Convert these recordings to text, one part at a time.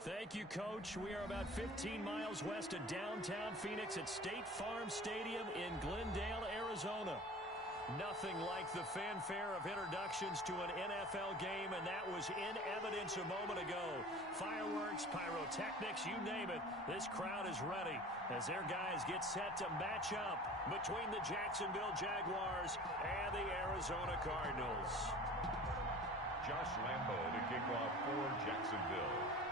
Thank you, Coach. We are about 15 miles west of downtown Phoenix at State Farm Stadium in Glendale, Arizona. Nothing like the fanfare of introductions to an NFL game, and that was in evidence a moment ago. Fireworks, pyrotechnics, you name it. This crowd is ready as their guys get set to match up between the Jacksonville Jaguars and the Arizona Cardinals. Josh Lambo to kick off for Jacksonville.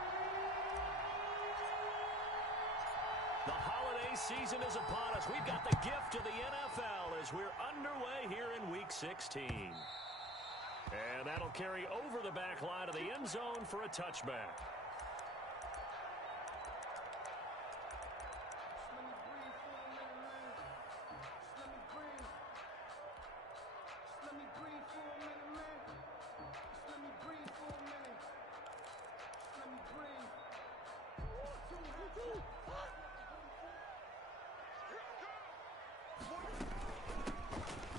The holiday season is upon us. We've got the gift of the NFL as we're underway here in Week 16. And that'll carry over the back line of the end zone for a touchback.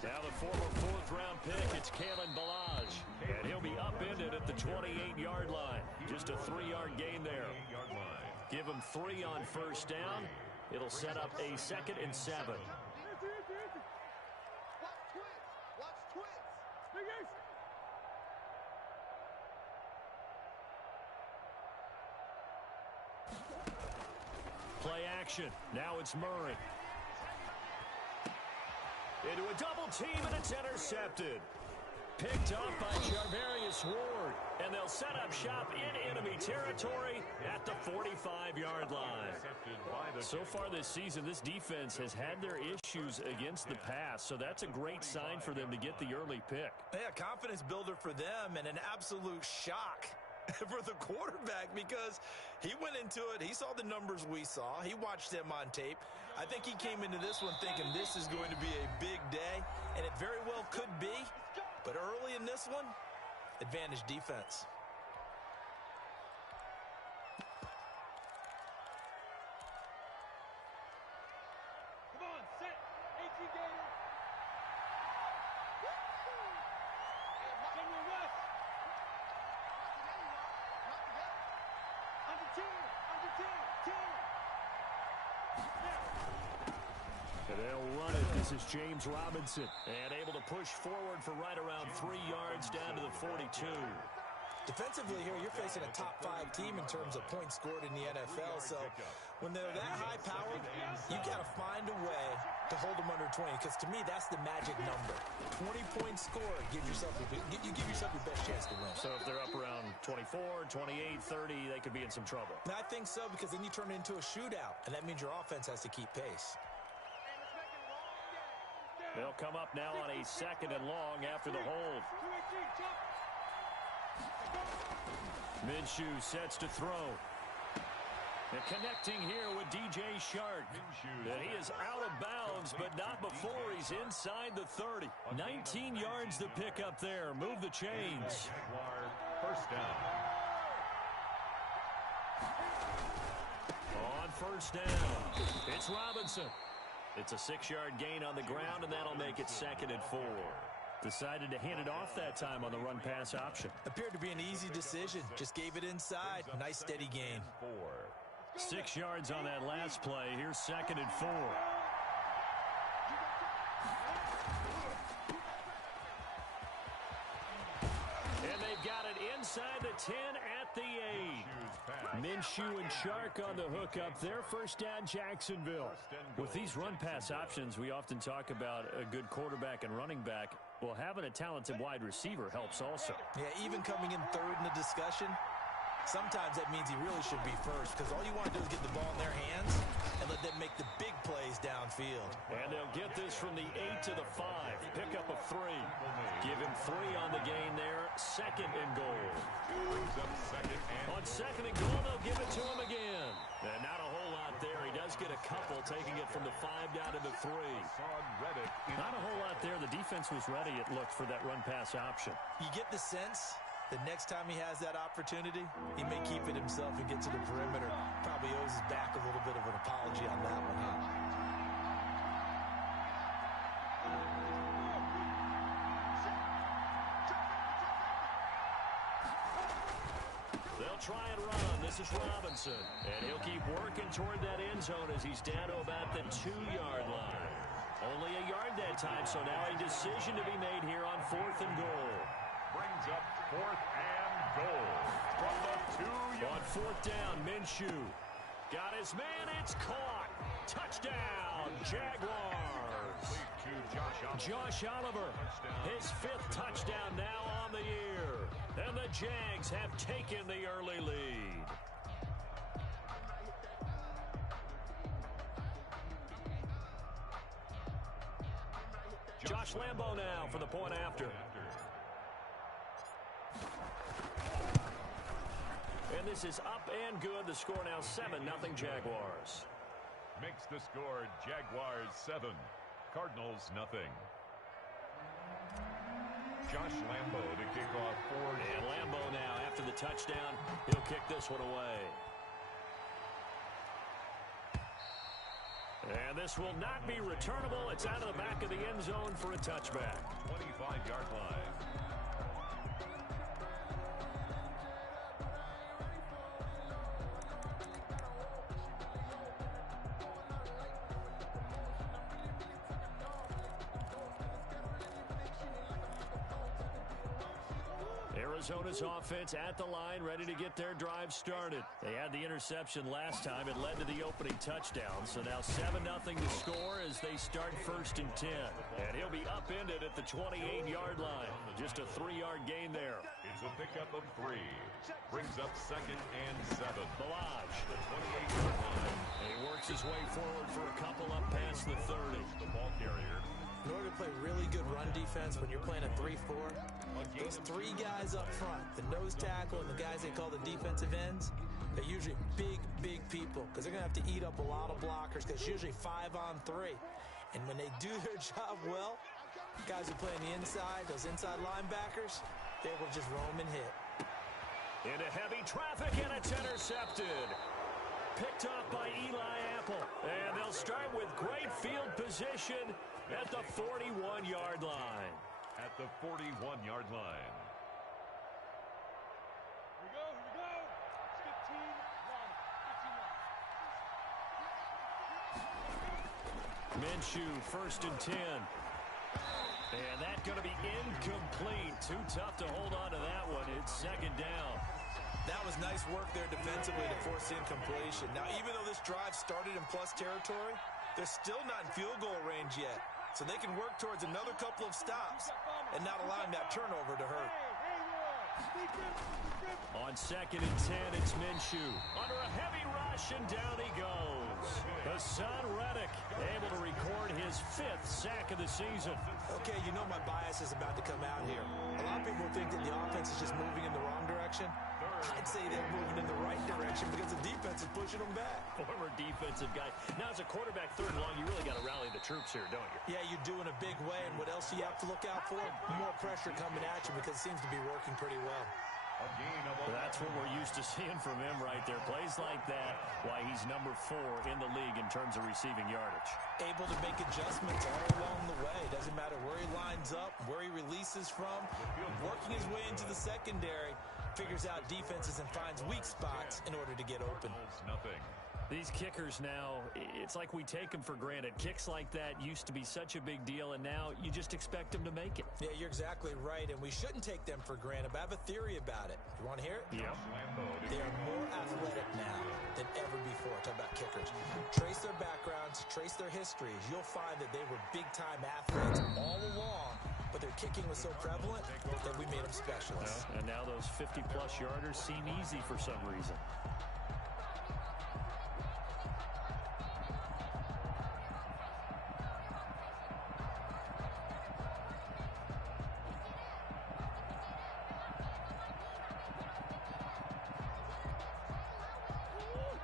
Now the former fourth-round pick, it's Kalen Ballage. And he'll be upended at the 28-yard line. Just a 3-yard gain there. Give him 3 on first down. It'll set up a 2nd and 7. Play action. Now it's Murray. Into a double team, and it's intercepted. Picked up by Charvarius Ward. And they'll set up shop in enemy territory at the 45-yard line. So far this season, this defense has had their issues against the pass, so that's a great sign for them to get the early pick. Yeah, confidence builder for them and an absolute shock for the quarterback because he went into it. He saw the numbers we saw. He watched them on tape. I think he came into this one thinking this is going to be a big day, and it very well could be. But early in this one, advantage defense. Come on, set. 18 Gator. General West. Under 10. And they'll run it. This is James Robinson. And able to push forward for right around 3 yards down to the 42. Defensively here, you're facing a top-5 team in terms of points scored in the NFL. So when they're that high-powered, you got to find a way to hold them under 20. Because to me, that's the magic number. 20 points scored, you give yourself your best chance to win. So if they're up around 24, 28, 30, they could be in some trouble. And I think so, because then you turn it into a shootout, and that means your offense has to keep pace. They'll come up now on a 2nd and long after the hold. Minshew sets to throw. And connecting here with DJ Shark. And he is out of bounds, but not before he's inside the 30. 19 yards to pick up there. Move the chains. First down. On first down, it's Robinson. It's a 6-yard gain on the ground, and that'll make it 2nd and 4. Decided to hand it off that time on the run-pass option. Appeared to be an easy decision. Just gave it inside. Nice, steady gain. 6 yards on that last play. Here's 2nd and 4. And they've got it inside the 10 at the 8. Minshew and Shark on the hook up there. First down, Jacksonville. With these run-pass options, we often talk about a good quarterback and running back. Well, having a talented wide receiver helps also. Yeah, even coming in third in the discussion, sometimes that means he really should be first because all you want to do is get the ball in their hands and let them make the big plays downfield. And they'll get this from the 8 to the 5. Pick up a 3. Give him 3 on the gain there. 2nd and goal. On 2nd and goal, they'll give it to him again. And not a whole lot there. He does get a couple, taking it from the 5 down to the 3. Not a whole lot there. The defense was ready, it looked, for that run-pass option. You get the sense that next time he has that opportunity, he may keep it himself and get to the perimeter. Probably owes his back a little bit of an apology on that one, huh? They'll try and run. This is Robinson. And he'll keep working toward that end zone as he's down to about the 2-yard line. Only a yard that time, so now a decision to be made here on 4th and goal. Brings up 4th and goal from the 2-yard. On 4th down, Minshew. Got his man, it's caught. Touchdown, Jaguars. Josh Oliver, his 5th touchdown now on the year. And the Jags have taken the early lead. Josh Lambo now for the point after. And this is up and good. The score now 7-0 Jaguars. Makes the score Jaguars 7, Cardinals nothing. Josh Lambo to kick off for. And Lambo now after the touchdown. He'll kick this one away. And this will not be returnable. It's out of the back of the end zone for a touchback. 25-yard line. Arizona's offense at the line, ready to get their drive started. They had the interception last time. It led to the opening touchdown. So now 7-0 to score as they start 1st and 10. And he'll be upended at the 28-yard line. Just a 3-yard gain there. It's a pickup of 3. Brings up 2nd and 7. Balaj. The 28-yard line. He works his way forward for a couple up past the 30. The ball carrier. In order to play really good run defense when you're playing a 3-4, those 3 guys up front, the nose tackle and the guys they call the defensive ends, they're usually big people because they're going to have to eat up a lot of blockers because it's usually 5-on-3. And when they do their job well, guys who play on the inside, those inside linebackers, they will just roam and hit. Into heavy traffic, and it's intercepted. Picked up by Eli Apple. And they'll start with great field position at the 41-yard line. At the 41-yard line. Here we go. It's 15-1. Minshew, 1st and 10. And that's going to be incomplete. Too tough to hold on to that one. It's 2nd down. That was nice work there defensively to force the incompletion. Now, even though this drive started in plus territory, they're still not in field goal range yet. So they can work towards another couple of stops and not allowing that turnover to hurt. On 2nd and 10, it's Minshew. Under a heavy rush, and down he goes. Hassan Reddick able to record his 5th sack of the season. Okay, you know my bias is about to come out here. A lot of people think that the offense is just moving in the wrong direction. I'd say they're moving in the right direction because the defense is pushing them back. Former defensive guy. Now, as a quarterback, 3rd and long, you really got to rally the troops here, don't you? Yeah, you do in a big way, and what else do you have to look out for? More pressure coming at you because it seems to be working pretty well. That's what we're used to seeing from him right there. Plays like that, why he's number 4 in the league in terms of receiving yardage. Able to make adjustments all along the way. Doesn't matter where he lines up, where he releases from. Working his way into the secondary, figures out defenses and finds weak spots in order to get open. Nothing. These kickers now, it's like we take them for granted. Kicks like that used to be such a big deal, and now you just expect them to make it. Yeah, you're exactly right, and we shouldn't take them for granted, but I have a theory about it. You want to hear it? Yeah. They are more athletic now than ever before. Talk about kickers. Trace their backgrounds, trace their histories. You'll find that they were big-time athletes all along, but their kicking was so prevalent that we made them specialists. Well, and now those 50-plus yarders seem easy for some reason.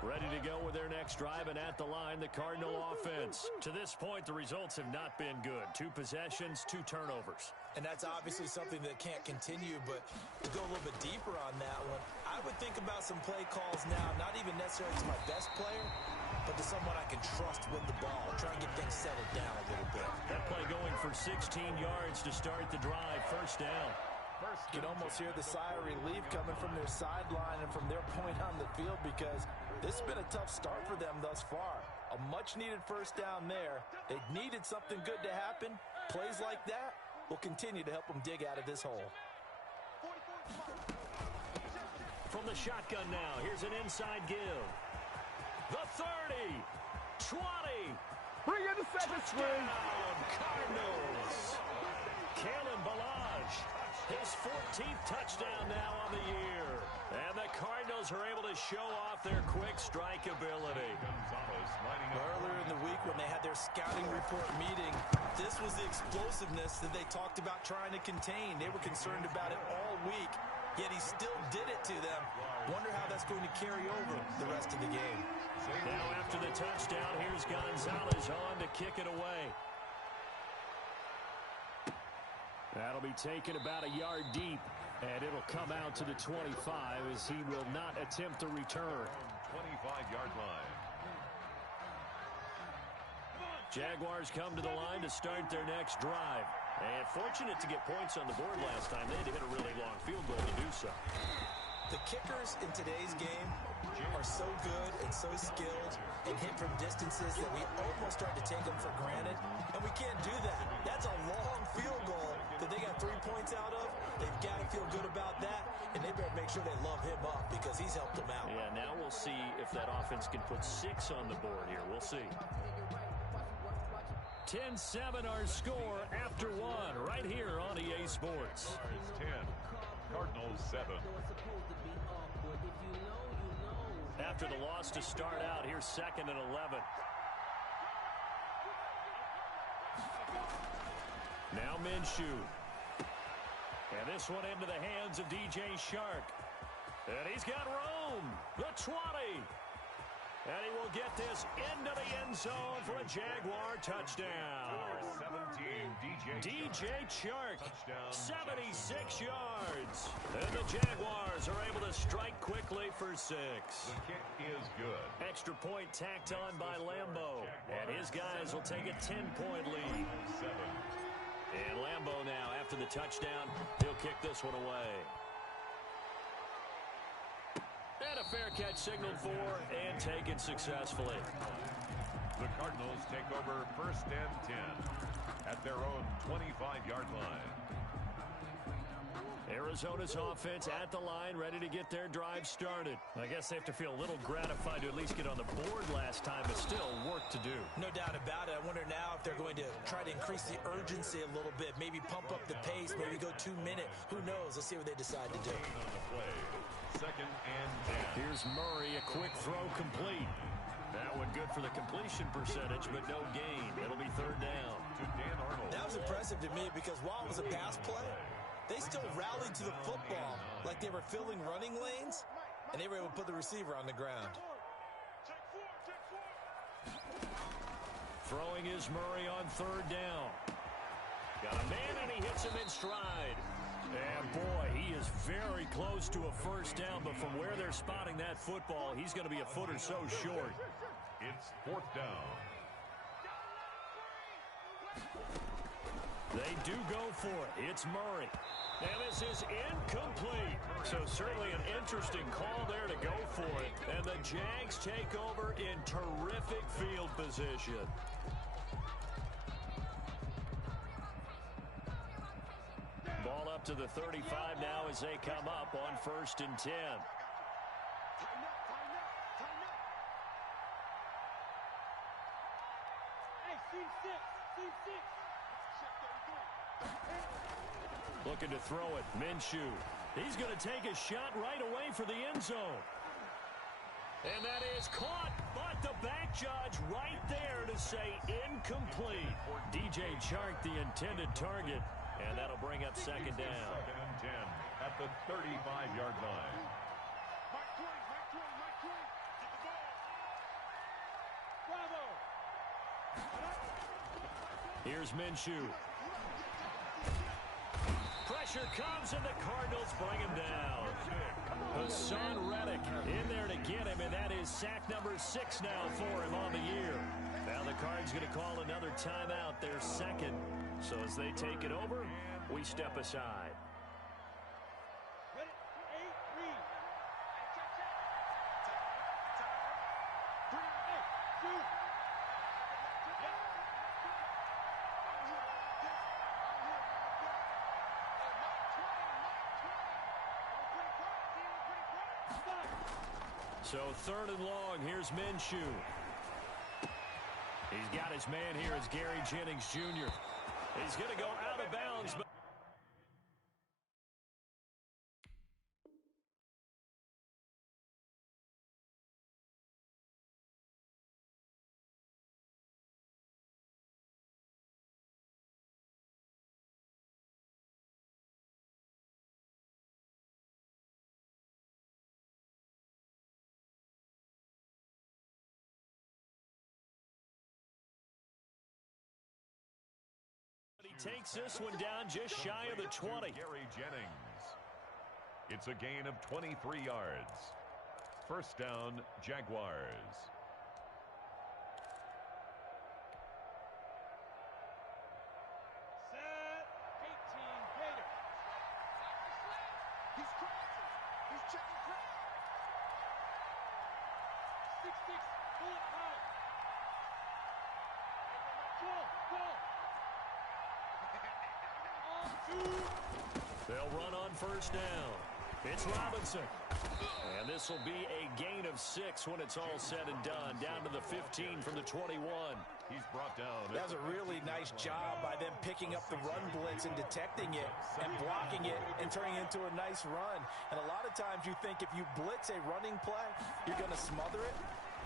Ready to go with their next drive, and at the line, the Cardinal offense. To this point, the results have not been good. 2 possessions, 2 turnovers. And that's obviously something that can't continue, but to go a little bit deeper on that one, I would think about some play calls now, not even necessarily to my best player, but to someone I can trust with the ball. Try and get things settled down a little bit. That play going for 16 yards to start the drive. 1st down. You can almost hear the sigh of relief coming from their sideline and from their point on the field because this has been a tough start for them thus far. A much-needed first down there. They needed something good to happen. Plays like that will continue to help them dig out of this hole. From the shotgun now, here's an inside give. The 30, 20. Bring in the second string. Cardinals. Kalen Balazs, his 14th touchdown now on the year. And the Cardinals are able to show off their quick strike ability. Earlier in the week when they had their scouting report meeting, this was the explosiveness that they talked about trying to contain. They were concerned about it all week, yet he still did it to them. Wonder how that's going to carry over the rest of the game. Now after the touchdown, here's Gonzalez on to kick it away. That'll be taken about a yard deep, and it'll come out to the 25 as he will not attempt to return. 25-yard line. Jaguars come to the line to start their next drive. And fortunate to get points on the board last time. They had to hit a really long field goal to do so. The kickers in today's game are so good and so skilled and hit from distances that we almost start to take them for granted, and we can't do that. That's a long field goal that they got 3 points out of. They've got to feel good about that, and they better make sure they love him up because he's helped them out. Yeah, now we'll see if that offense can put 6 on the board here. We'll see. 10-7 our score after 1 right here on EA Sports. 10. Cardinals 7. After the loss to start out, here's 2nd and 11. Now Minshew. And this one into the hands of DJ Shark. And he's got room. The 20. And he will get this into the end zone for a Jaguar touchdown. 17, DJ Shark, 76 yards. And the Jaguars are able to strike quickly for 6. The kick is good. Extra point tacked on by Lambeau. And his guys will take a 10-point lead. 7. And Lambeau now, after the touchdown, he'll kick this one away. And a fair catch signaled for and taken successfully. The Cardinals take over 1st and 10 at their own 25-yard line. Arizona's offense at the line, ready to get their drive started. I guess they have to feel a little gratified to at least get on the board last time, but still work to do. No doubt about it. I wonder now if they're going to try to increase the urgency a little bit, maybe pump up the pace, maybe go 2-minute. Who knows? Let's see what they decide to do. On the play. 2nd and 10. Here's Murray, a quick throw complete. That one good for the completion percentage, but no gain. It'll be 3rd down. To Dan Arnold. That was impressive to me because while it was a pass play, they still rallied to the football like they were filling running lanes, and they were able to put the receiver on the ground. Throwing is Murray on 3rd down. Got a man, and he hits him in stride. And boy, he is very close to a first down, but from where they're spotting that football, he's going to be a foot or so short. It's 4th down. They do go for it. It's Murray. And this is incomplete. So certainly an interesting call there to go for it. And the Jags take over in terrific field position. Ball up to the 35 now as they come up on 1st and 10. Hey, C6. Looking to throw it. Minshew. He's going to take a shot right away for the end zone. And that is caught, but the back judge right there to say incomplete. DJ Chark, the intended target, and that'll bring up 2nd down. 2nd and 10 at the 35-yard line. Bravo. Here's Minshew. Pressure comes, and the Cardinals bring him down. Hassan Reddick in there to get him, and that is sack number 6 now for him on the year. Now the Cards going to call another timeout, their 2nd. So as they take it over, we step aside. So 3rd and long. Here's Minshew. He's got his man here as Gary Jennings Jr. He's going to go out of bounds. But he takes this one down just shy of the 20. Gary Jennings. It's a gain of 23 yards. 1st down, Jaguars. Set. 18 Gator. He's crossing. He's checking crack. 6-6. Bullet high. Go. They'll run on 1st down. It's Robinson. And this will be a gain of 6 when it's all said and done. Down to the 15 from the 21. He's brought down. That was a really nice job by them picking up the run blitz and detecting it and blocking it and turning it into a nice run. And a lot of times you think if you blitz a running play, you're going to smother it.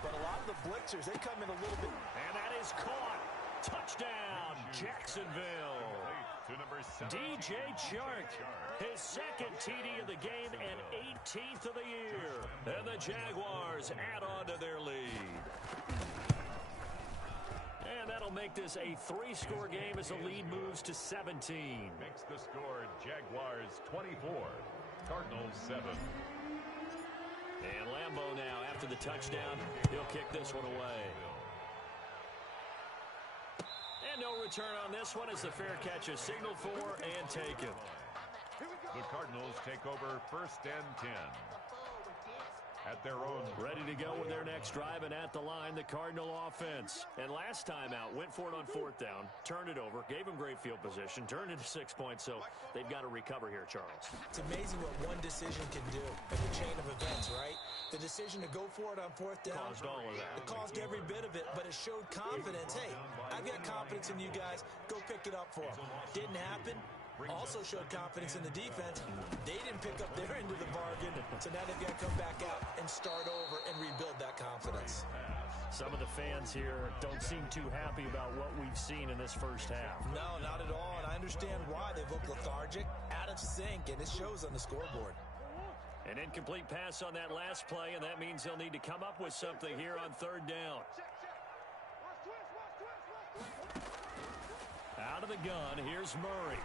But a lot of the blitzers, they come in a little bit. And that is caught. Touchdown, Jacksonville. To number 7, DJ Chark, his 2nd TD of the game and 18th of the year. And the Jaguars add on to their lead. And that'll make this a 3-score game as the lead moves to 17. Makes the score Jaguars 24, Cardinals 7. And Lambeau now, after the touchdown, he'll kick this one away. And no return on this one as the fair catch is signaled for and taken. The Cardinals take over 1st and 10. At their own. Ready to go with their next drive, and at the line, the Cardinal offense. And last time out, went for it on 4th down, turned it over, gave them great field position, turned into 6 points, so they've got to recover here, Charles. It's amazing what one decision can do in the chain of events, right? The decision to go for it on 4th down. Caused all of that. It caused every bit of it, but it showed confidence. Hey, I've got confidence in you guys. Go pick it up for them. Didn't happen. Also showed confidence in the defense. They didn't pick up their end of the bargain, so now they've got to come back out and start over and rebuild that confidence. Some of the fans here don't seem too happy about what we've seen in this first half. No, not at all, and I understand why. They look lethargic, out of sync, and it shows on the scoreboard. An incomplete pass on that last play, and that means they'll need to come up with something here on 3rd down. Out of the gun, here's Murray.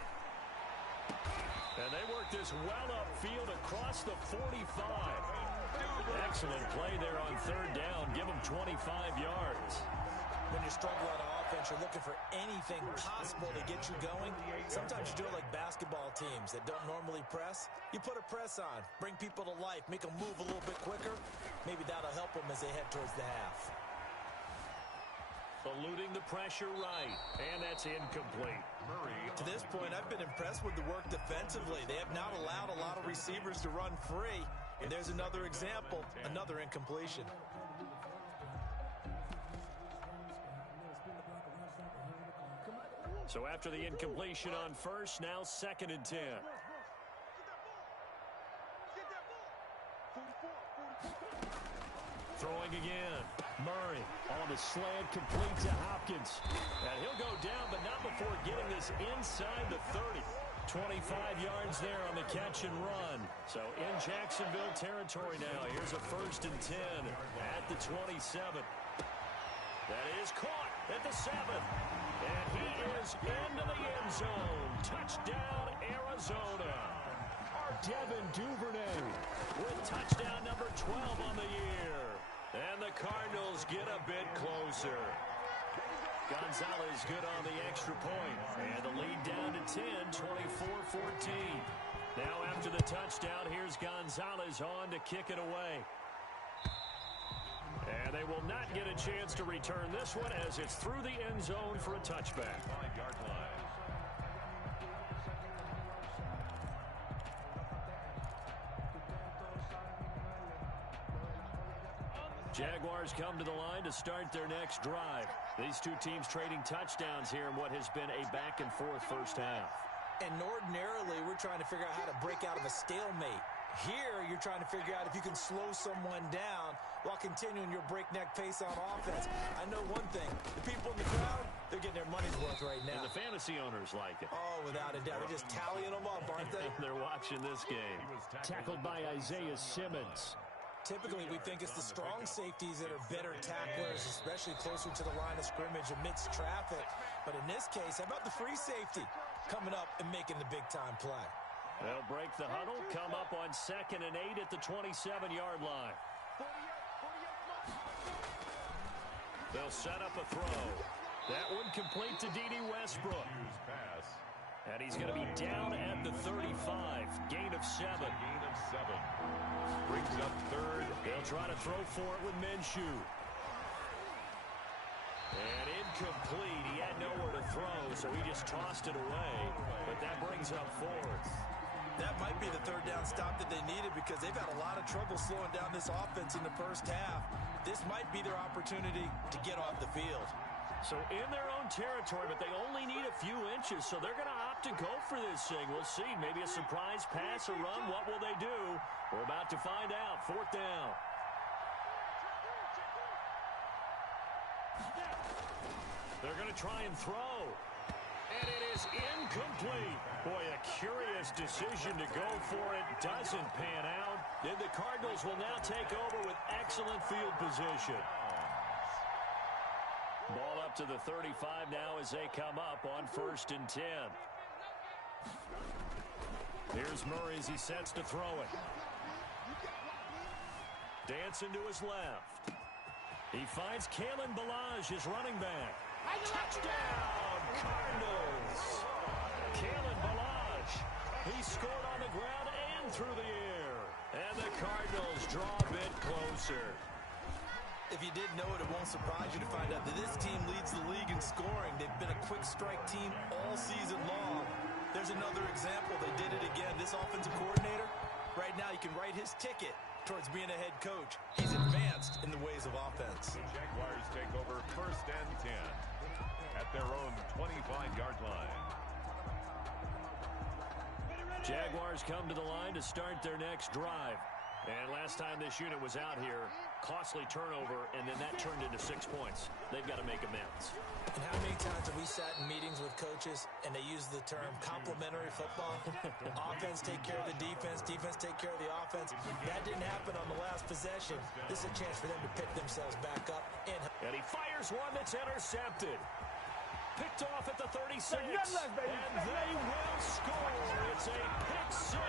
And they work this well upfield across the 45. Excellent play there on 3rd down. Give them 25 yards. When you struggle out of offense, you're looking for anything possible to get you going. Sometimes you do it like basketball teams that don't normally press. You put a press on, bring people to life, make them move a little bit quicker. Maybe that'll help them as they head towards the half. Eluding the pressure right, and that's incomplete. Murray. To this point, I've been impressed with the work defensively. They have not allowed a lot of receivers to run free. And there's another example, another incompletion. So after the incompletion on 1st, now 2nd and 10. Throwing again. Murray on the slant, complete to Hopkins. And he'll go down, but not before getting this inside the 30. 25 yards there on the catch and run. So in Jacksonville territory now. Here's a 1st and 10 at the 27. That is caught at the 7. And he is into the end zone. Touchdown, Arizona. Devin Duvernay with touchdown number 12 on the year. And the Cardinals get a bit closer. Gonzalez good on the extra point. And the lead down to 10, 24-14. Now after the touchdown, here's Gonzalez on to kick it away. And they will not get a chance to return this one as it's through the end zone for a touchback. 5-yard line. Jaguars come to the line to start their next drive. These two teams trading touchdowns here in what has been a back-and-forth first half. And ordinarily, we're trying to figure out how to break out of a stalemate. Here, you're trying to figure out if you can slow someone down while continuing your breakneck pace on offense. I know one thing. The people in the crowd, they're getting their money's worth right now. And the fantasy owners like it. Oh, without a doubt. They're just tallying them up, aren't they? They're watching this game. Tackled by Isaiah Simmons. Typically, we think it's the strong safeties that are better tacklers, especially closer to the line of scrimmage amidst traffic. But in this case, how about the free safety coming up and making the big-time play? They'll break the huddle, come up on 2nd and 8 at the 27-yard line. They'll set up a throw. That one complete to D.D. Westbrook. And he's going to be down at the 35. Gain of 7. Brings up 3rd. They'll try to throw for it with Minshew. And incomplete. He had nowhere to throw, so he just tossed it away. But that brings up 4th. That might be the 3rd down stop that they needed because they've had a lot of trouble slowing down this offense in the first half. This might be their opportunity to get off the field. So in their own territory, but they only need a few inches, so they're going to opt to go for this thing. We'll see. Maybe a surprise pass or run. What will they do? We're about to find out. 4th down. They're going to try and throw. And it is incomplete. Boy, a curious decision to go for it. Doesn't pan out. And the Cardinals will now take over with excellent field position. Ball up to the 35 now as they come up on 1st and 10. Here's Murray as he sets to throw it. Dancing to his left. He finds Kalen Ballage, his running back. Touchdown, Cardinals! Kalen Ballage. He scored on the ground and through the air. And the Cardinals draw a bit closer. If you didn't know it, it won't surprise you to find out that this team leads the league in scoring. They've been a quick strike team all season long. There's another example. They did it again. This offensive coordinator, right now you can write his ticket towards being a head coach. He's advanced in the ways of offense. The Jaguars take over 1st and 10 at their own 25-yard line. Jaguars come to the line to start their next drive. And last time this unit was out here, costly turnover, and then that turned into 6 points. They've got to make amends. And how many times have we sat in meetings with coaches and they use the term complementary football? Offense take care of the defense, defense take care of the offense. That didn't happen on the last possession. This is a chance for them to pick themselves back up. And he fires one that's intercepted. Picked off at the 36. And they will score. It's a pick 6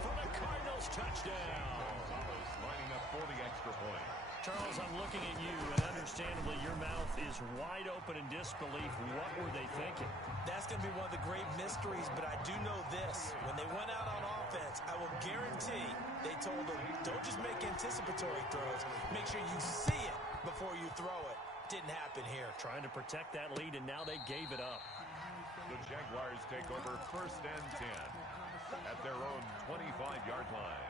for the Cardinals touchdown. Lining up for the extra point. Charles, I'm looking at you, and understandably your mouth is wide open in disbelief. What were they thinking? That's going to be one of the great mysteries, but I do know this. When they went out on offense, I will guarantee they told them, don't just make anticipatory throws. Make sure you see it before you throw it. Didn't happen here. Trying to protect that lead, and now they gave it up. The Jaguars take over 1st and 10 at their own 25-yard line.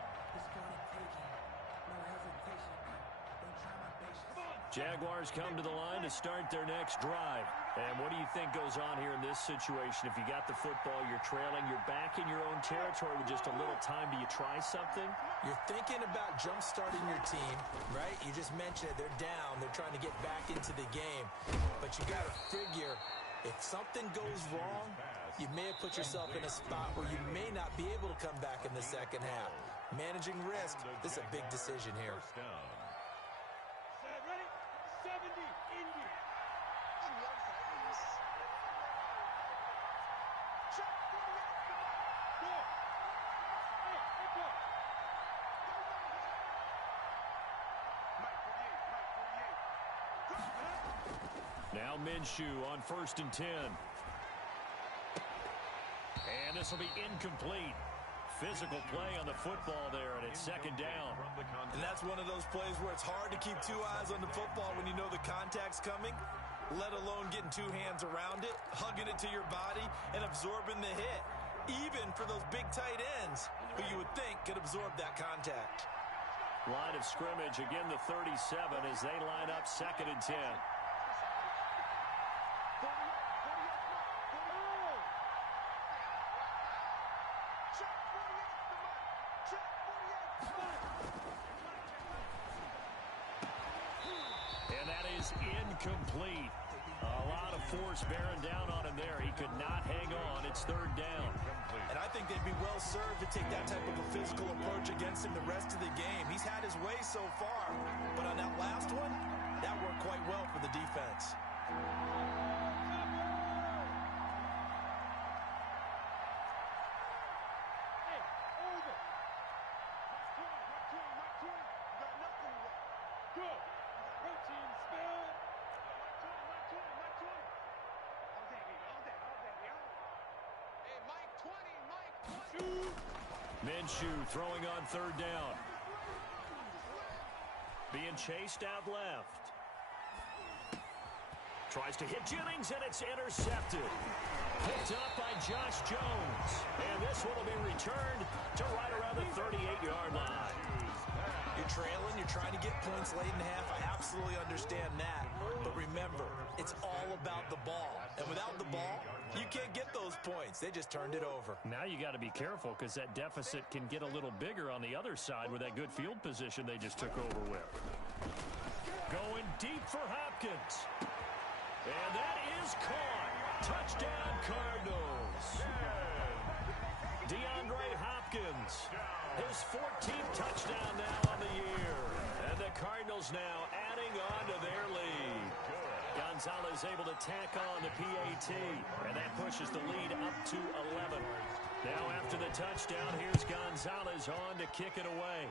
Jaguars come to the line to start their next drive. And what do you think goes on here in this situation? If you got the football, you're trailing, you're back in your own territory with just a little time. Do you try something? You're thinking about jump-starting your team, right? You just mentioned it. They're down. They're trying to get back into the game. But you got to figure, if something goes wrong, you may have put yourself in a spot where you may not be able to come back in the second half. Managing risk, this is a big decision here. Ready? 70, Indy. On the outside, it's check 48. Go. Hey, go. Mike 48. Now Minshew on 1st and 10. And this will be incomplete. Physical play on the football there, and it's 2nd down. And that's one of those plays where it's hard to keep 2 eyes on the football when you know the contact's coming, let alone getting 2 hands around it, hugging it to your body, and absorbing the hit. Even for those big tight ends who you would think could absorb that contact. Line of scrimmage, again the 37 as they line up 2nd and 10. And that is incomplete. A lot of force bearing down on him there. He could not hang on. It's 3rd down. And I think they'd be well served to take that type of a physical approach against him the rest of the game. He's had his way so far. But on that last one, that worked quite well for the defense. Minshew throwing on 3rd down. Being chased out left. Tries to hit Jennings, and it's intercepted. Picked up by Josh Jones. And this one will be returned to right around the 38-yard line. You're trailing, you're trying to get points late in the half. I absolutely understand that. But remember, it's all about the ball. And without the ball, you can't get those points. They just turned it over. Now you got to be careful because that deficit can get a little bigger on the other side with that good field position they just took over with. Going deep for Hopkins. And that is caught. Touchdown, Cardinals. DeAndre Hopkins. His 14th touchdown now on the year. And the Cardinals now adding on to their lead. Gonzalez able to tack on the PAT. And that pushes the lead up to 11. Now after the touchdown, here's Gonzalez on to kick it away.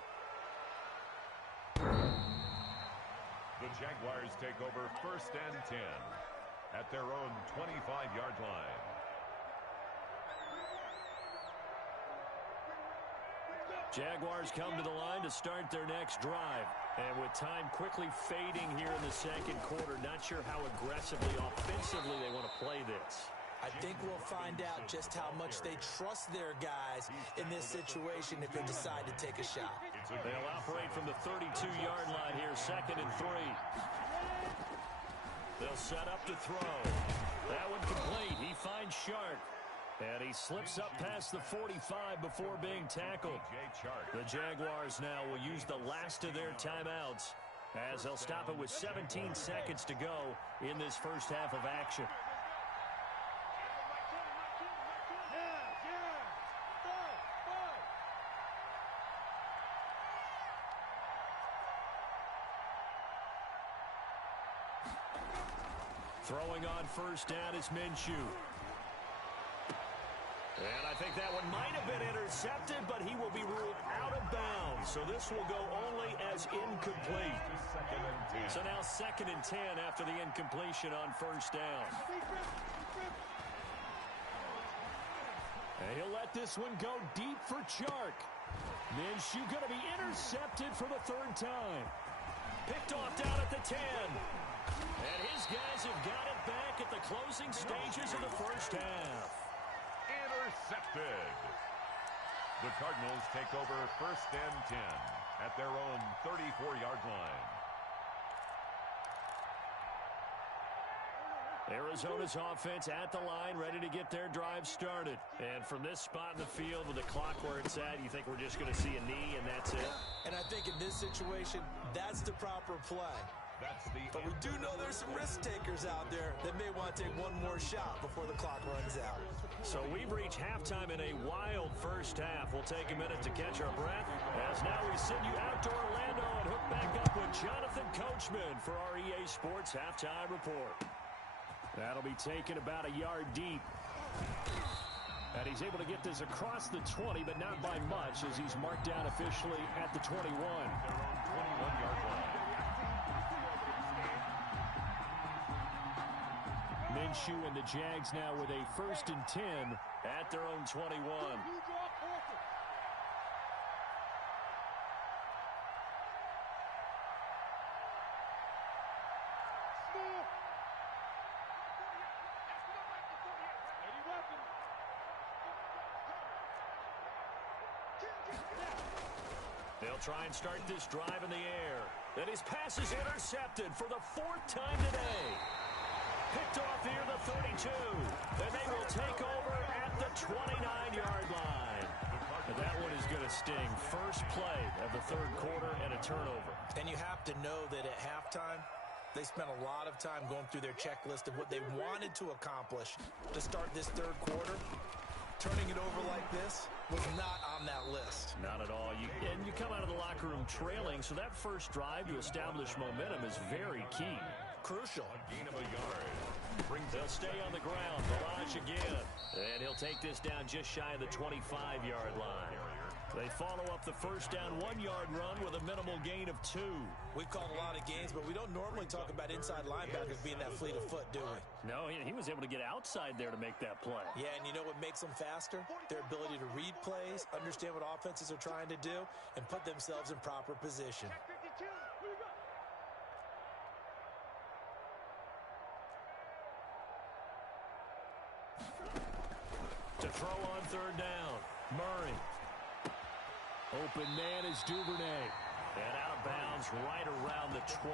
The Jaguars take over 1st and 10 at their own 25-yard line. Jaguars come to the line to start their next drive. And with time quickly fading here in the 2nd quarter, not sure how aggressively, offensively they want to play this. I think we'll find out just how much they trust their guys in this situation if they decide to take a shot. They'll operate from the 32-yard line here, 2nd and 3. They'll set up to throw. That one complete. He finds Shark. And he slips up past the 45 before being tackled. The Jaguars now will use the last of their timeouts as they'll stop it with 17 seconds to go in this first half of action. Throwing on 1st down is Minshew. And I think that one might have been intercepted, but he will be ruled out of bounds. So this will go only as incomplete. So now 2nd and 10 after the incompletion on 1st down. And he'll let this one go deep for Chark. Minshew going to be intercepted for the 3rd time. Picked off down at the 10. And his guys have got it back at the closing stages of the first half. Intercepted. The Cardinals take over 1st and 10 at their own 34-yard line. Arizona's offense at the line, ready to get their drive started. And from this spot in the field with the clock where it's at, you think we're just going to see a knee and that's it? And I think in this situation, that's the proper play. But we do know there's some risk takers out there that may want to take one more shot before the clock runs out. So we've reached halftime in a wild first half. We'll take a minute to catch our breath as now we send you out to Orlando and hook back up with Jonathan Coachman for our EA Sports Halftime Report. That'll be taken about a yard deep. And he's able to get this across the 20, but not by much as he's marked down officially at the 21. 21-yard line. Minshew and the Jags now with a 1st and 10 at their own 21. They'll try and start this drive in the air. And his pass is intercepted for the 4th time today. Picked off near the 32. And they will take over at the 29-yard line. And that one is going to sting. First play of the 3rd quarter and a turnover. And you have to know that at halftime, they spent a lot of time going through their checklist of what they wanted to accomplish to start this 3rd quarter. Turning it over like this was not on that list. Not at all. And you come out of the locker room trailing, so that first drive to establish momentum is very key. Crucial. A gain of a yard. They'll stay on the ground. Barrage again. And he'll take this down just shy of the 25-yard line. They follow up the first down 1-yard run with a minimal gain of 2. We've called a lot of games, but we don't normally talk about inside linebackers being that fleet of foot, do we? No, he was able to get outside there to make that play. Yeah, and you know what makes them faster? Their ability to read plays, understand what offenses are trying to do, and put themselves in proper position. Check 52. Here we go. To throw on 3rd down, Murray. Open man is Duvernay. And out of bounds right around the 20.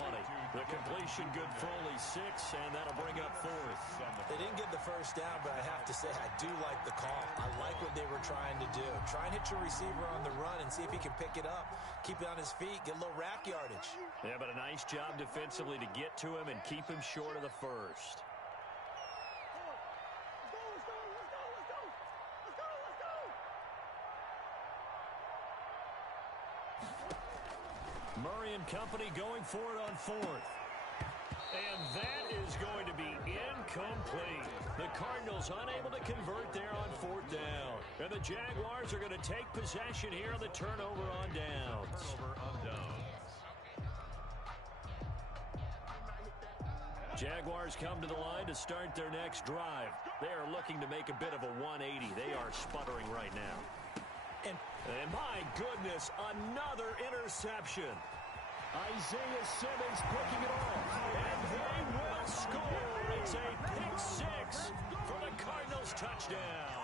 The completion good for only 6, and that'll bring up 4th. They didn't get the first down, but I have to say I do like the call. I like what they were trying to do. Try and hit your receiver on the run and see if he can pick it up. Keep it on his feet, get a little rack yardage. Yeah, but a nice job defensively to get to him and keep him short of the first. Murray and company going for it on 4th. And that is going to be incomplete. The Cardinals unable to convert there on 4th down. And the Jaguars are going to take possession here on the turnover on downs. Jaguars come to the line to start their next drive. They are looking to make a bit of a 180. They are sputtering right now. And my goodness, another interception. Isaiah Simmons picking it off. And they will score. It's a pick-6 for the Cardinals touchdown.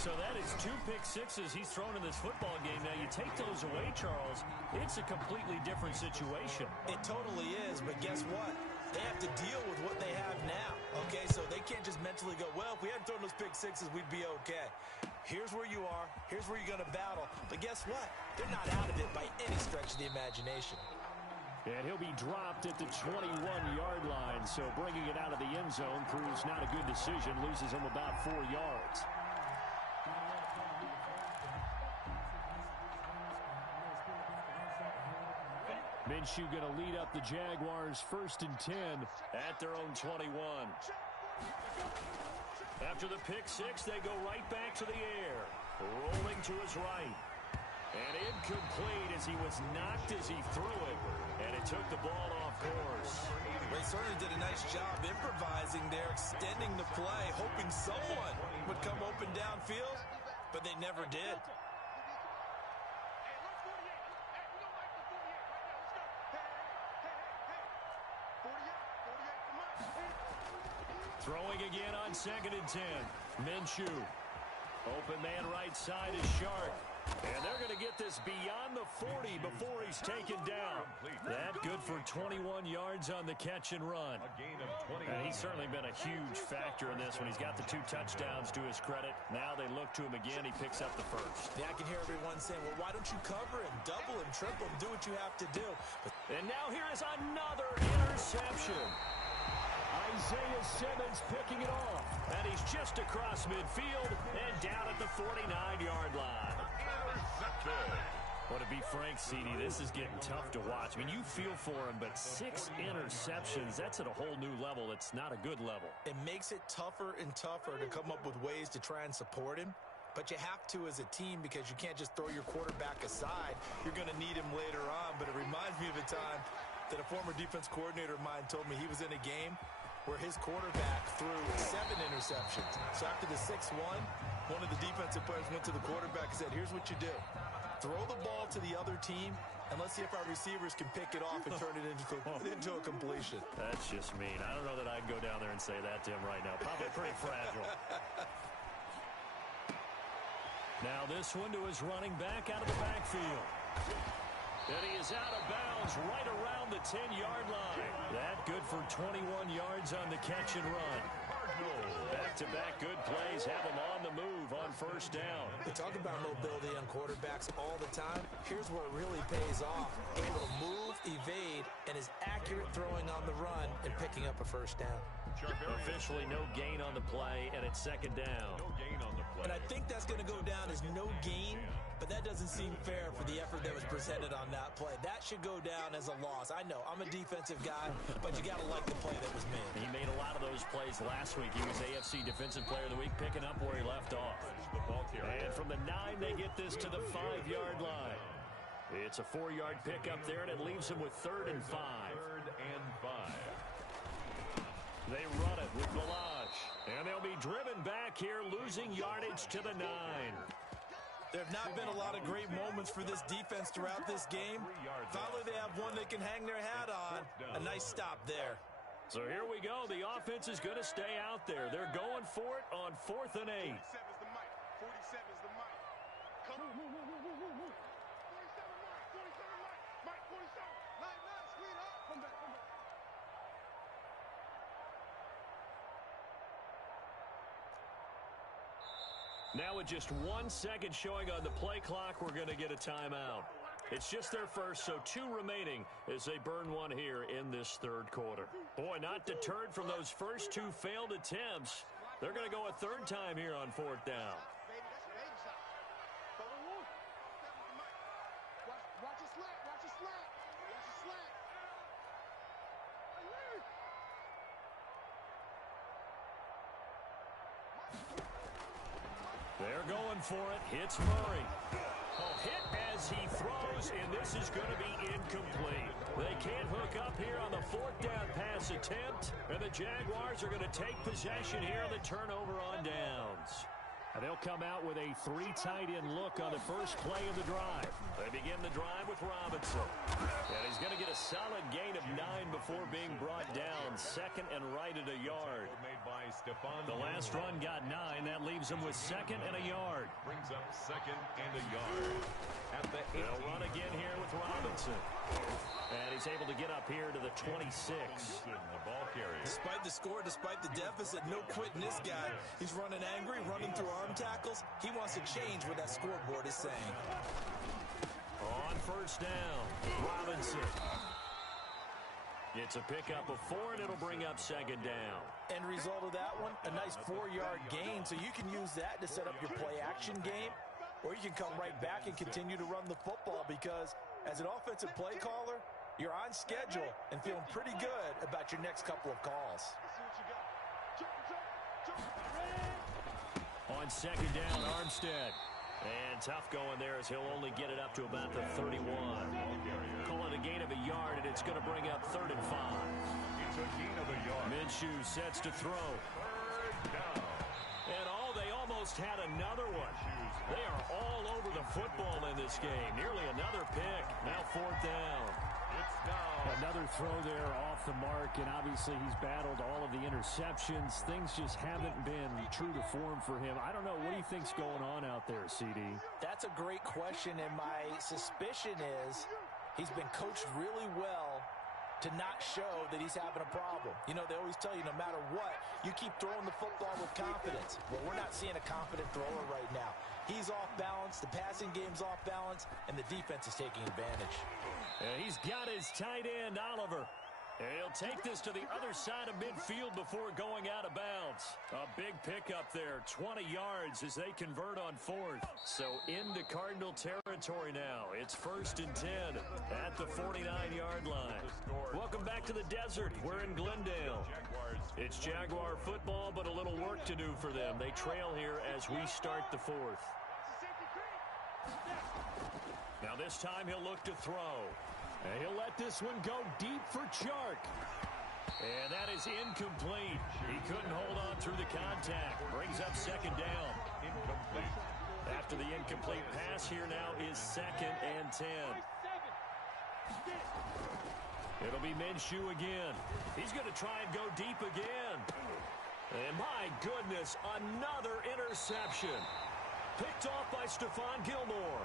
So that is 2 pick-6s he's thrown in this football game. Now, you take those away, Charles, it's a completely different situation. It totally is, but guess what? They have to deal with what they have now, okay? So they can't just mentally go, well, if we hadn't thrown those pick-6s, we'd be okay. Here's where you are. Here's where you're going to battle. But guess what? They're not out of it by any stretch of the imagination. And he'll be dropped at the 21-yard line, so bringing it out of the end zone proves not a good decision, loses him about 4 yards. Minshew going to lead up the Jaguars 1st and 10 at their own 21. After the pick-6, they go right back to the air. Rolling to his right. And incomplete as he was knocked as he threw it. And it took the ball off course. They certainly did a nice job improvising there, extending the play, hoping someone would come open downfield, but they never did. Throwing again on 2nd and 10. Minshew. Open man right side is Shark. And they're going to get this beyond the 40 before he's taken down. That good for 21 yards on the catch and run. And he's certainly been a huge factor in this when he's got the 2 touchdowns to his credit. Now they look to him again. He picks up the first. Yeah, I can hear everyone saying, well, why don't you cover him, double him, triple him, do what you have to do. And now here is another interception. Isaiah Simmons picking it off. And he's just across midfield and down at the 49-yard line. Intercepted. Well, to be frank, CD, this is getting tough to watch. I mean, you feel for him, but 6 interceptions, that's at a whole new level. It's not a good level. It makes it tougher and tougher to come up with ways to try and support him. But you have to as a team because you can't just throw your quarterback aside. You're going to need him later on. But it reminds me of a time that a former defense coordinator of mine told me he was in a game where his quarterback threw 7 interceptions. So after the 6th one of the defensive players went to the quarterback and said, here's what you do. Throw the ball to the other team, and let's see if our receivers can pick it off and turn it into a completion. That's just mean. I don't know that I'd go down there and say that to him right now. Probably pretty fragile. Now this one to his running back out of the backfield. And he is out of bounds right around the 10-yard line. That good for 21 yards on the catch and run. Back-to-back good plays have him on the move on first down. We talk about mobility on quarterbacks all the time. Here's where it really pays off. Able to move, evade, and is accurate throwing on the run and picking up a first down. Officially no gain on the play, and it's second down. No gain on the play. And I think that's going to go down as no gain, but that doesn't seem fair for the effort that was presented on that play. That should go down as a loss. I know, I'm a defensive guy, but you got to like the play that was made. He made a lot of those plays last week. He was AFC Defensive Player of the Week, picking up where he left off. And from the 9, they get this to the 5-yard line. It's a 4-yard pickup there, and it leaves him with 3rd and 5. 3rd and 5. They run it with Balaj. And they'll be driven back here, losing yardage to the 9. There have not been a lot of great moments for this defense throughout this game. Finally, they have one they can hang their hat on. A nice stop there. So here we go. The offense is going to stay out there. They're going for it on 4th and 8. 47 is the mic. 47 is the mic. Come on. 47 mic. 47 mic. Mic 47. Line 9, sweetheart. Come back. Come back. Now with just 1 second showing on the play clock, we're going to get a timeout. It's just their first, so 2 remaining as they burn one here in this 3rd quarter. Boy, not deterred from those first 2 failed attempts. They're going to go a 3rd time here on 4th down. Baby, that's a baby shot. Watch your slant. Watch your slant. Watch your slant. They're going for it. Hits Murray. Hit as he throws, and this is going to be incomplete. They can't hook up here on the 4th down pass attempt, and the Jaguars are going to take possession here on the turnover on downs. And they'll come out with a 3 tight end look on the first play of the drive. They begin the drive with Robinson. And he's going to get a solid gain of 9 before being brought down. 2nd and right at a yard. Made by Stephon. The last run got 9. That leaves him with 2nd and a yard. Brings up 2nd and a yard. At the 18. They'll run again here with Robinson. And he's able to get up here to the 26. The ball carrier. Despite the score, despite the deficit, no quitting this guy. He's running angry, running through arm tackles. He wants to change what that scoreboard is saying. On first down, Robinson. It's a pickup of 4, and it'll bring up 2nd down. End result of that one, a nice 4-yard gain, so you can use that to set up your play-action game, or you can come right back and continue to run the football because as an offensive play caller, you're on schedule and feeling pretty good about your next couple of calls. On 2nd down, Armstead. And tough going there as he'll only get it up to about the 31. Call it a gain of a yard, and it's going to bring up 3rd and 5. It's a gain of a yard. Minshew sets to throw. 3rd down. And they almost had another one. They are all over the football in this game. Nearly another pick. Now 4th down. It's down. Another throw there off the mark, and obviously he's battled all of the interceptions. Things just haven't been true to form for him. I don't know. What do you think's going on out there, CD? That's a great question, and my suspicion is he's been coached really well to not show that he's having a problem. You know, they always tell you no matter what, you keep throwing the football with confidence. Well, we're not seeing a confident thrower right now. He's off balance, the passing game's off balance, and the defense is taking advantage. And he's got his tight end, Oliver. And he'll take this to the other side of midfield before going out of bounds. A big pickup there, 20 yards as they convert on 4th. So into Cardinal territory now. It's 1st and 10 at the 49-yard line. Welcome back to the desert. We're in Glendale. It's Jaguar football, but a little work to do for them. They trail here as we start the 4th. Now this time he'll look to throw. And he'll let this one go deep for Chark. And that is incomplete. He couldn't hold on through the contact. Brings up 2nd down. Incomplete. After the incomplete pass, here now is 2nd and 10. It'll be Minshew again. He's going to try and go deep again. And my goodness, another interception. Picked off by Stephon Gilmore.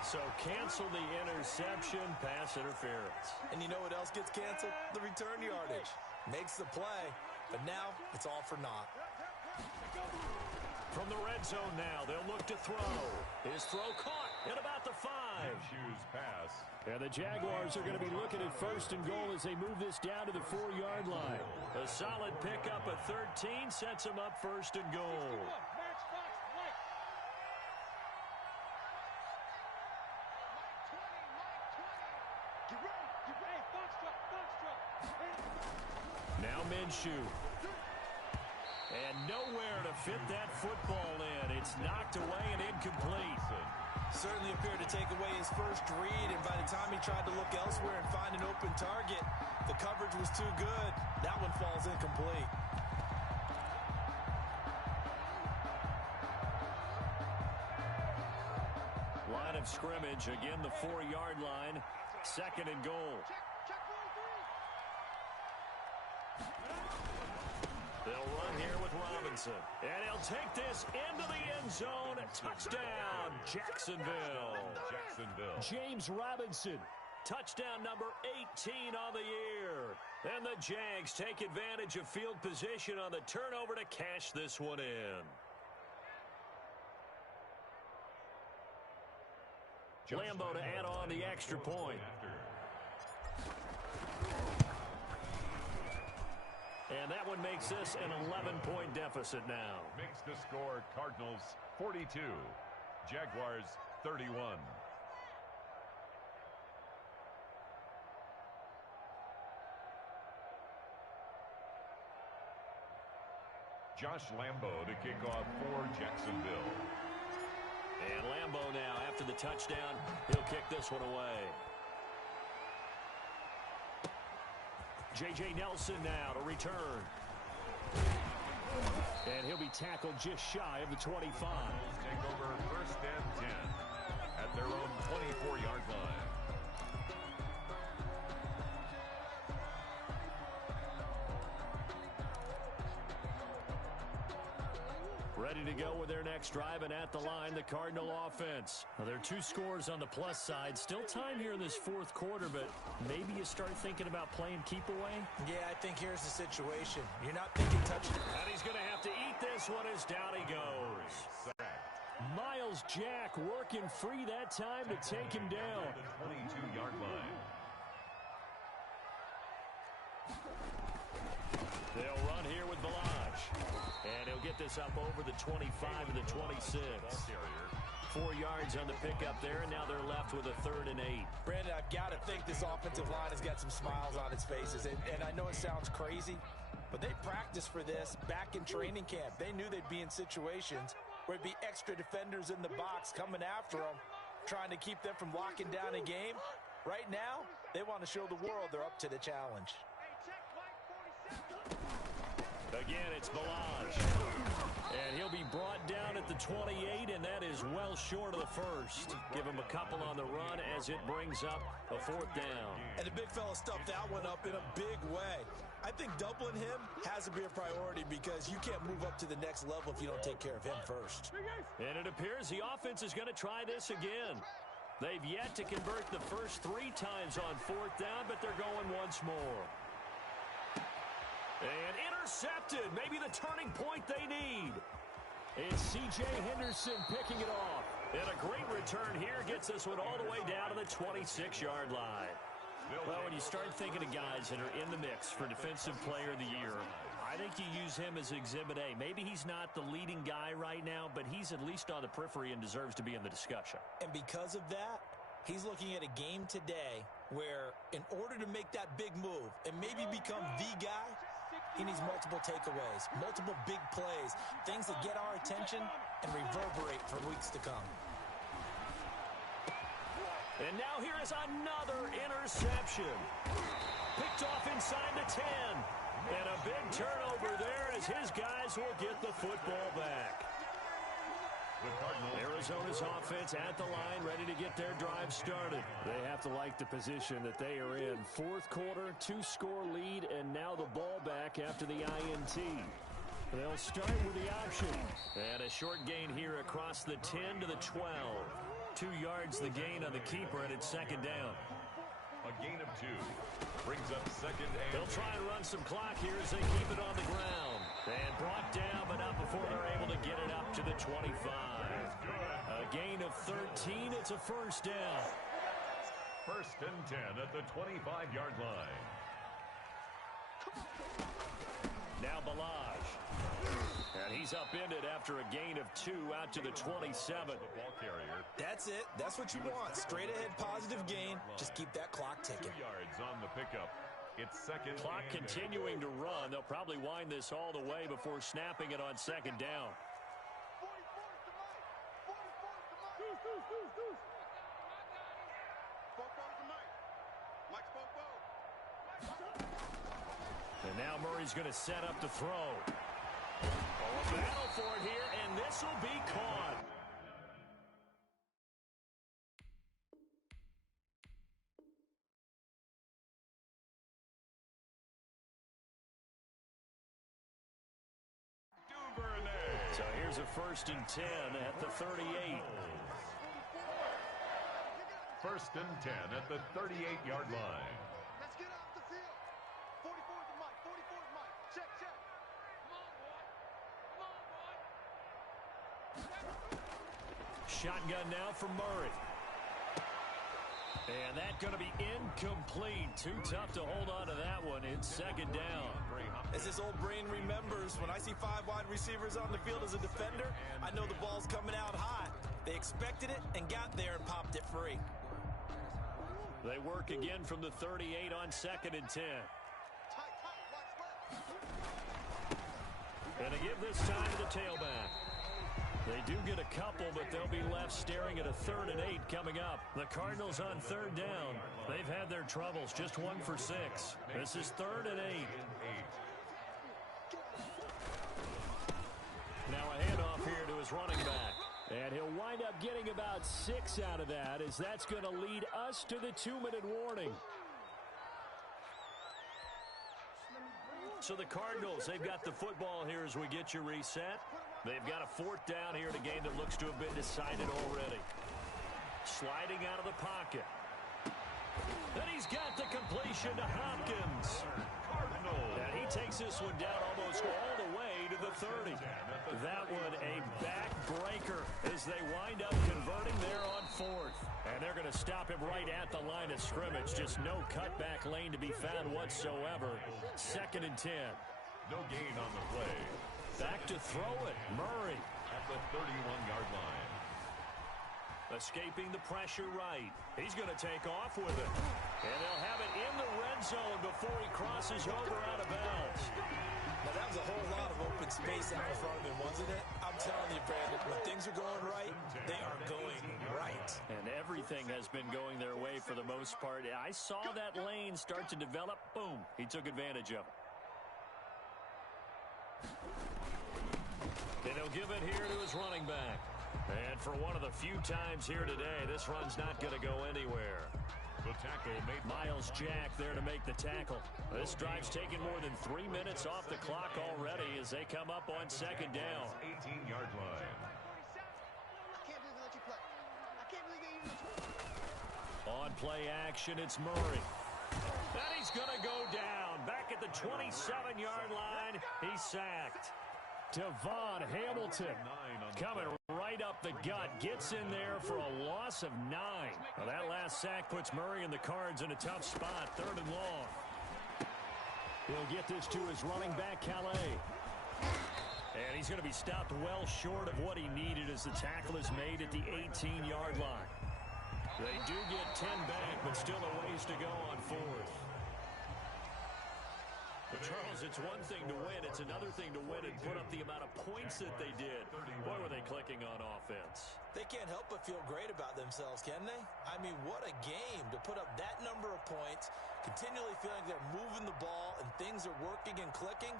So cancel the interception, pass interference. And you know what else gets canceled? The return yardage. Makes the play, but now it's all for naught. From the red zone now, they'll look to throw. His throw caught at about the 5. Shoes pass. And the Jaguars are going to be looking at first and goal as they move this down to the 4-yard line. A solid pickup at 13 sets them up first and goal. Now Minshew. And nowhere to fit that football in. It's knocked away and incomplete. Certainly appeared to take away his first read, and by the time he tried to look elsewhere and find an open target, the coverage was too good. That one falls incomplete. Line of scrimmage, again the 4-yard line. Second and goal. They'll run here with Robinson. And he'll take this into the end zone. Touchdown, Jacksonville. James Robinson. Touchdown number 18 on the year. And the Jags take advantage of field position on the turnover to cash this one in. Lambo to add on the extra point. And that one makes this an 11-point deficit now. Makes the score Cardinals 42, Jaguars 31. Josh Lambo to kick off for Jacksonville. And Lambo now, after the touchdown, he'll kick this one away. J.J. Nelson now to return. And he'll be tackled just shy of the 25. Take over first and 10 at their own 24-yard line. Ready to go with their next drive, and at the line, the Cardinal offense. Well, there are 2 scores on the plus side. Still time here in this 4th quarter, but maybe you start thinking about playing keep away? Yeah, I think here's the situation. You're not thinking touchdown. And he's going to have to eat this one as down he goes. Miles Jack working free that time to take him down. The 22-yard line. They'll run here with Balaj. And he'll get this up over the 25 to the 26. 4 yards on the pickup there, and now they're left with a 3rd and 8. Brandon, I've got to think this offensive line has got some smiles on its faces. And I know it sounds crazy, but they practiced for this back in training camp. They knew they'd be in situations where it'd be extra defenders in the box coming after them, trying to keep them from locking down a game. Right now, they want to show the world they're up to the challenge. Again, it's Balaj. And he'll be brought down at the 28, and that is well short of the first. Give him a couple on the run as it brings up a 4th down. And the big fella stuffed that one up in a big way. I think doubling him has to be a priority because you can't move up to the next level if you don't take care of him first. And it appears the offense is going to try this again. They've yet to convert the first 3 times on 4th down, but they're going once more. And intercepted. Maybe the turning point they need. It's C.J. Henderson picking it off. And a great return here gets this one all the way down to the 26-yard line. Well, when you start thinking of guys that are in the mix for Defensive Player of the Year, I think you use him as Exhibit A. Maybe he's not the leading guy right now, but he's at least on the periphery and deserves to be in the discussion. And because of that, he's looking at a game today where in order to make that big move and maybe become the guy, he needs multiple takeaways, multiple big plays, things that get our attention and reverberate for weeks to come. And now here is another interception. Picked off inside the 10. And a big turnover there as his guys will get the football back. Arizona's offense at the line, ready to get their drive started. They have to like the position that they are in. 4th quarter, 2-score lead, and now the ball back after the INT. They'll start with the option. And a short gain here across the 10 to the 12. 2 yards the gain on the keeper, and it's second down. A gain of 2 brings up second and... They'll try and run some clock here as they keep it on the ground. And brought down, but not before they're able to get it up to the 25. A gain of 13. It's a first down. First and 10 at the 25-yard line. Now Balaj. And he's upended after a gain of 2 out to the 27. Ball carrier. That's it. That's what you want. Straight ahead positive gain. Just keep that clock 2 ticking. yards on the pickup. It's second. Clock continuing to run. They'll probably wind this all the way before snapping it on second down. 44's to Mike. 44's to Mike. Deuce. Fofo's to Mike. Mike's Fofo. And now Murray's going to set up to throw. A battle for it here, and this will be caught. So here's a first and 10 at the 38. First and 10 at the 38-yard line. Let's get off the field. 44's to Mike. 44's Mike. Check. Come on, boy. Shotgun now from Murray. And that's going to be incomplete. Too tough to hold on to that one. It's second down. As his old brain remembers, when I see 5 wide receivers on the field as a defender, I know the ball's coming out hot. They expected it and got there and popped it free. They work again from the 38 on second and 10. Tight. Watch left. And they give this time to the tailback. They do get a couple, but they'll be left staring at a 3rd and 8 coming up. The Cardinals on 3rd down. They've had their troubles, just 1 for 6. This is 3rd and 8. Now a handoff here to his running back. And he'll wind up getting about 6 out of that, as that's going to lead us to the 2-minute warning. So the Cardinals, they've got the football here as we get you reset. They've got a 4th down here in a game that looks to have been decided already. Sliding out of the pocket. And he's got the completion to Hopkins. And he takes this one down almost all the way to the 30. That one a backbreaker as they wind up converting there on 4th. And they're going to stop him right at the line of scrimmage. Just no cutback lane to be found whatsoever. 2nd and 10. No gain on the play. Back to throw it. Murray. At the 31-yard line. Escaping the pressure right. He's going to take off with it. And they'll have it in the red zone before he crosses over out of bounds. Now, that was a whole lot of open space out in front of him, wasn't it? I'm telling you, Brandon, when things are going right, they are going right. And everything has been going their way for the most part. I saw that lane start to develop. Boom. He took advantage of it. And he'll give it here to his running back. And for one of the few times here today, this run's not going to go anywhere. The tackle made Miles Jack there to make the tackle. This drive's taken more than 3 minutes off the clock already as they come up on second down. 18-yard line. I can't believe they let you play. I can't believe they even let you play. On play action, it's Murray. And he's going to go down. Back at the 27-yard line, he's sacked. Devon Hamilton coming right up the gut. Gets in there for a loss of 9. Well, that last sack puts Murray and the Cards in a tough spot. 3rd and long. He'll get this to his running back, Calais. And he's going to be stopped well short of what he needed as the tackle is made at the 18-yard line. They do get 10 back, but still a ways to go on 4th. But Charles, it's one thing to win. It's another thing to win and put up the amount of points that they did. Boy, were they clicking on offense. They can't help but feel great about themselves, can they? I mean, what a game to put up that number of points, continually feeling they're moving the ball and things are working and clicking.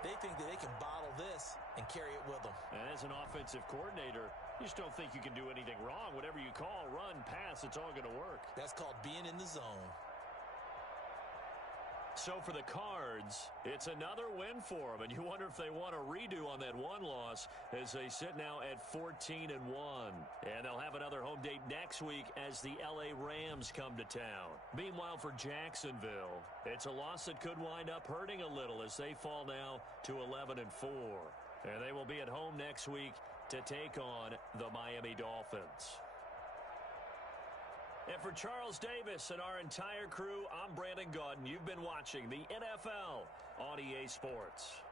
They think that they can bottle this and carry it with them. And as an offensive coordinator, you just don't think you can do anything wrong. Whatever you call, run, pass, it's all going to work. That's called being in the zone. so for the Cards, it's another win for them, and you wonder if they want a redo on that one loss as they sit now at 14-1. And they'll have another home date next week as the L.A. Rams come to town. Meanwhile, for Jacksonville, it's a loss that could wind up hurting a little as they fall now to 11-4. And they will be at home next week to take on the Miami Dolphins. And for Charles Davis and our entire crew, I'm Brandon Gaudin. You've been watching the NFL on EA Sports.